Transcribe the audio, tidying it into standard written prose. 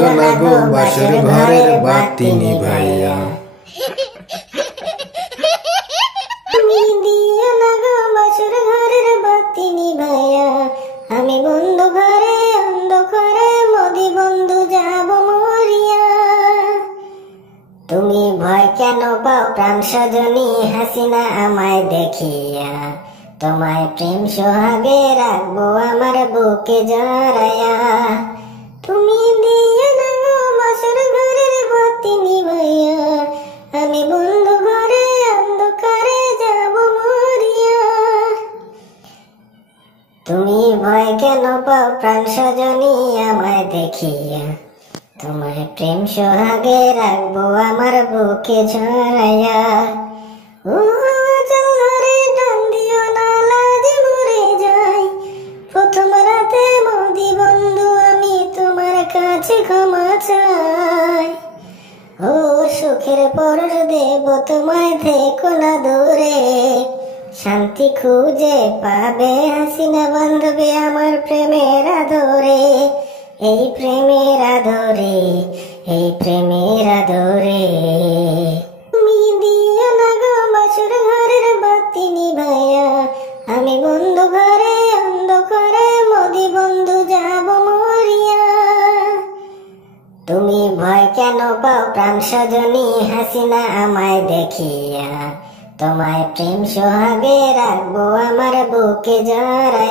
দিও না গো বাসর ঘরের বাতি নিভাইয়া। তুমি দিও না গো বাসর ঘরের বাতি নিভাইয়া, আমি বন্ধু ঘরে অন্ধকারে মোদি বন্ধু যাব মরিয়া। তুমি ভয় কেন পাও প্রাণ সজনী হাসিনা আমায় দেখিয়া, তোমায় প্রেম সোহাগে রাখবো আমার বুকে জড়ায়া। তুমি দিও না গো বাসর ঘরের বাতি নিভাইয়া, আমি বন্ধু ঘরে অন্ধকারে যাব মরিয়া। তুমি ভয় কেন পাও প্রাণ সজনী আমায় দেখিয়া, তোমায় প্রেম সোহাগে রাখবো আমার বুকে জড়ায়া। ও চল ধরে টান দিও না লাজে মরে যাই, প্রথম রাতে মোদি বন্ধু আমি তোমার কাছে ক্ষমা চাই। ও সুখের পরশ দেব তোমায় থেকো না দূরে, শান্তি খুঁজে পাবে হাসিনা বান্ধবে আমার প্রেমের আদরে। এই প্রেমের আদরে, এই প্রেমের আদরে। তুমি দিও না গো বাসর ঘরের বাতি নিভাইয়া, আমি বন্ধু ঘরে অন্ধকারে মোদি বন্ধু যাব মরিয়া। তুমি ভয় কেন পাও প্রাণ সজনী হাসিনা আমায় দেখিয়া, তোমায় প্রেম সোহাগে রাখবো আমার বুকে জড়ায়া।